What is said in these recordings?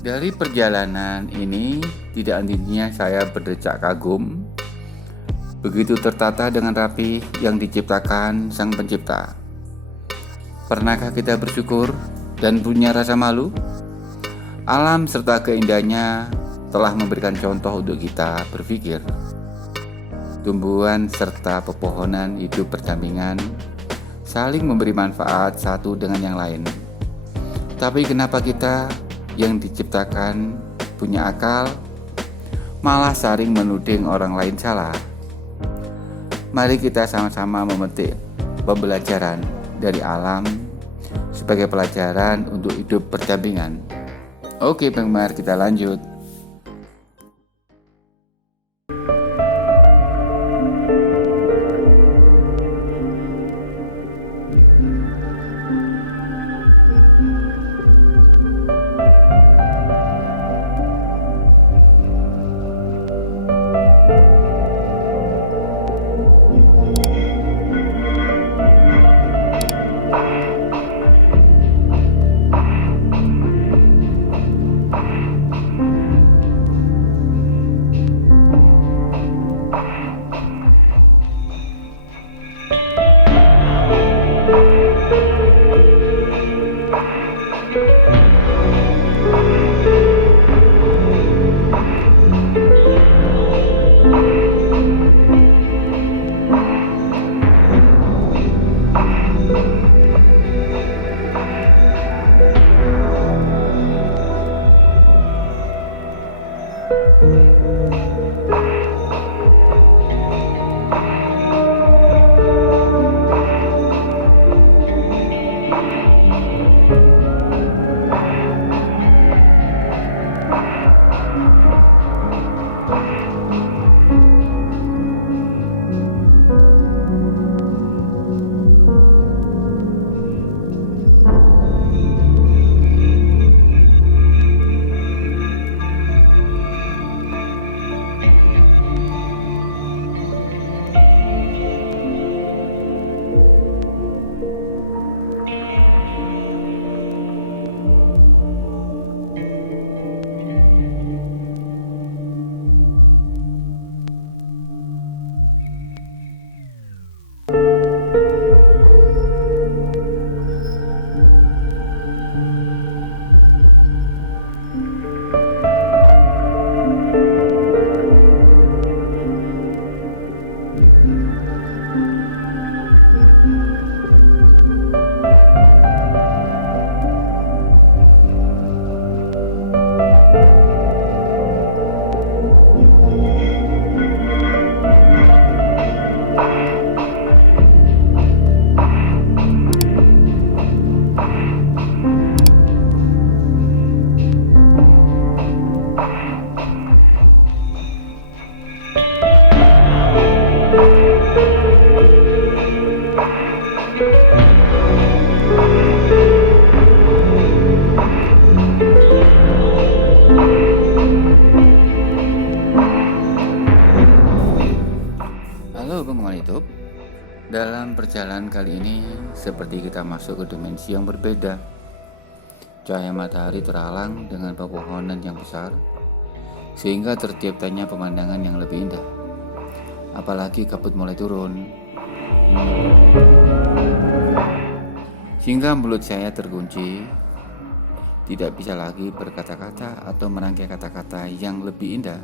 Dari perjalanan ini tidak hentinya saya berdecak kagum, begitu tertata dengan rapi yang diciptakan Sang Pencipta. Pernahkah kita bersyukur dan punya rasa malu? Alam serta keindahannya telah memberikan contoh untuk kita berpikir. Tumbuhan serta pepohonan hidup berdampingan, saling memberi manfaat satu dengan yang lain. Tapi kenapa kita yang diciptakan punya akal malah saling menuding orang lain salah? Mari kita sama-sama memetik pembelajaran dari alam sebagai pelajaran untuk hidup berdampingan. Oke penggemar, kita lanjut. Halo penggemar YouTube. Dalam perjalanan kali ini seperti kita masuk ke dimensi yang berbeda. Cahaya matahari terhalang dengan pepohonan yang besar, sehingga terciptanya pemandangan yang lebih indah. Apalagi kabut mulai turun, sehingga mulut saya terkunci, tidak bisa lagi berkata-kata atau merangkai kata-kata yang lebih indah.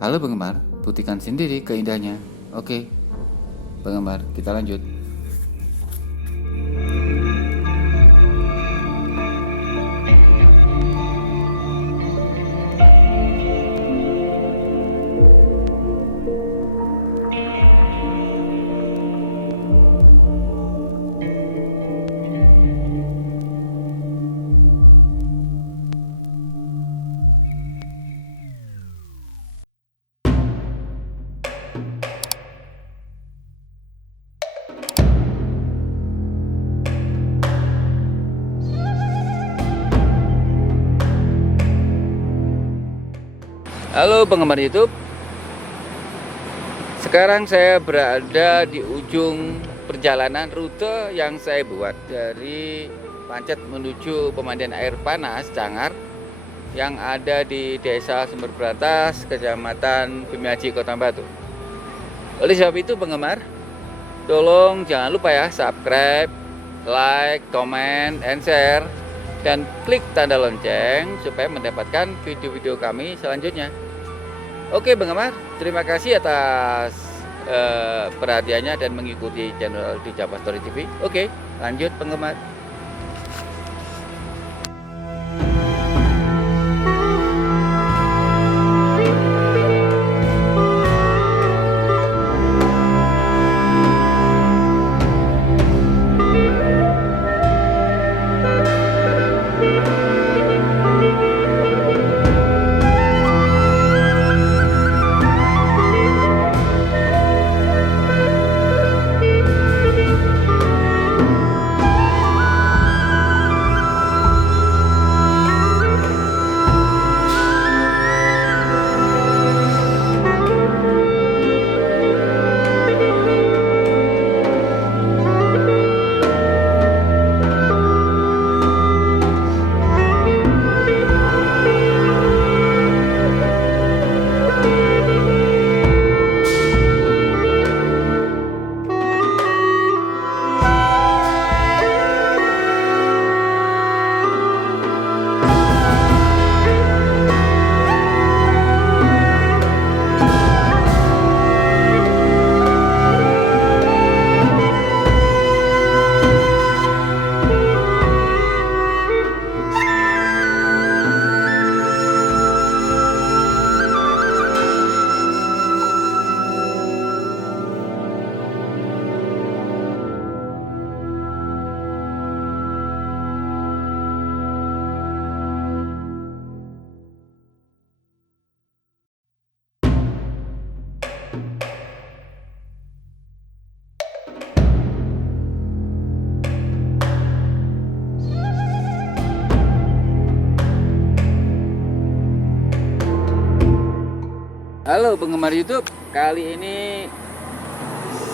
Halo penggemar, buktikan sendiri keindahannya. Oke, penggemar, kita lanjut. Halo penggemar YouTube. Sekarang saya berada di ujung perjalanan rute yang saya buat dari Pancet menuju pemandian air panas Cangar yang ada di Desa Sumber Berantas, Kecamatan Bumiaji, Kota Batu. Oleh sebab itu penggemar, tolong jangan lupa ya subscribe, like, comment, and share, dan klik tanda lonceng supaya mendapatkan video-video kami selanjutnya. Oke penggemar, terima kasih atas perhatiannya dan mengikuti channel di Java Story TV. Oke, lanjut penggemar. Halo penggemar YouTube, kali ini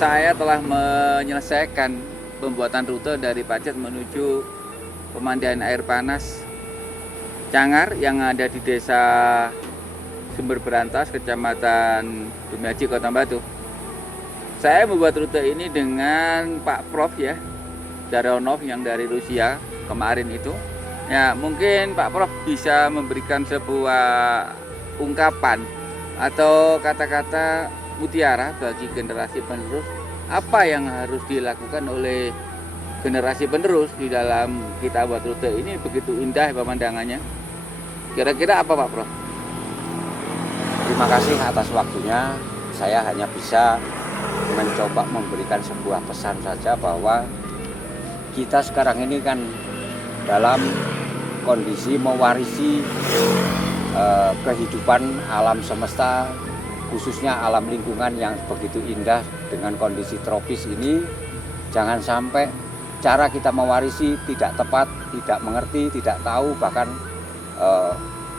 saya telah menyelesaikan pembuatan rute dari Pancet menuju pemandian air panas Cangar yang ada di Desa Sumber Berantas, Kecamatan Bumiaji, Kota Batu. Saya membuat rute ini dengan Pak Prof ya, Daronov yang dari Rusia kemarin itu. Ya, mungkin Pak Prof bisa memberikan sebuah ungkapan atau kata-kata mutiara bagi generasi penerus, apa yang harus dilakukan oleh generasi penerus di dalam kita buat rute ini begitu indah pemandangannya. Kira-kira apa Pak Prof? Terima kasih atas waktunya. Saya hanya bisa mencoba memberikan sebuah pesan saja bahwa kita sekarang ini kan dalam kondisi mewarisi kehidupan alam semesta, khususnya alam lingkungan yang begitu indah dengan kondisi tropis ini. Jangan sampai cara kita mewarisi tidak tepat, tidak mengerti, tidak tahu, bahkan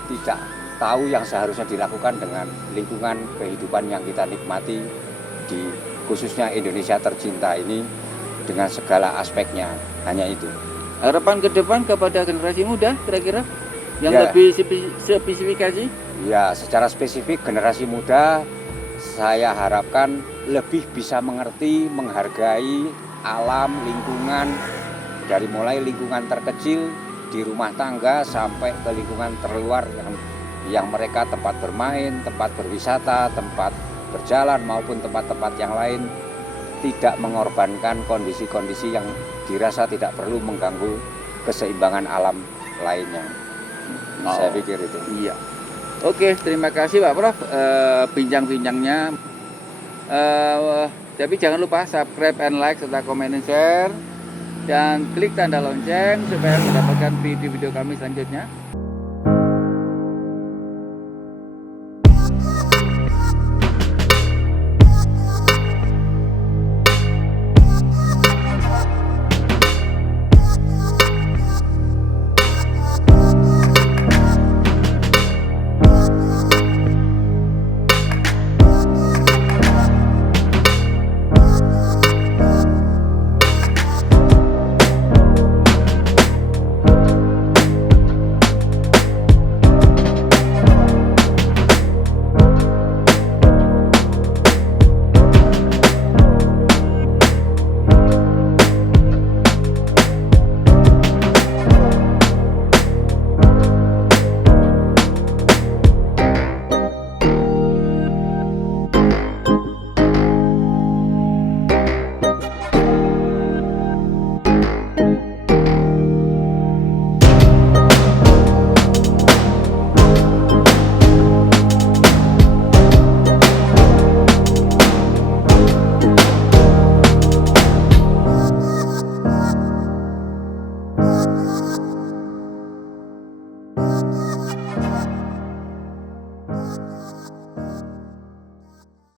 tidak tahu yang seharusnya dilakukan dengan lingkungan kehidupan yang kita nikmati di khususnya Indonesia tercinta ini dengan segala aspeknya. Hanya itu. Harapan ke depan kepada generasi muda kira-kira yang ya, lebih spesifikasi? Ya, secara spesifik generasi muda saya harapkan lebih bisa mengerti, menghargai alam, lingkungan, dari mulai lingkungan terkecil di rumah tangga sampai ke lingkungan terluar yang mereka tempat bermain, tempat berwisata, tempat berjalan maupun tempat-tempat yang lain, tidak mengorbankan kondisi-kondisi yang dirasa tidak perlu mengganggu keseimbangan alam lainnya. Saya pikir itu. Iya. Oke, terima kasih Pak Prof bincang-bincangnya. Tapi jangan lupa subscribe and like serta komen dan share dan klik tanda lonceng supaya mendapatkan video-video kami selanjutnya.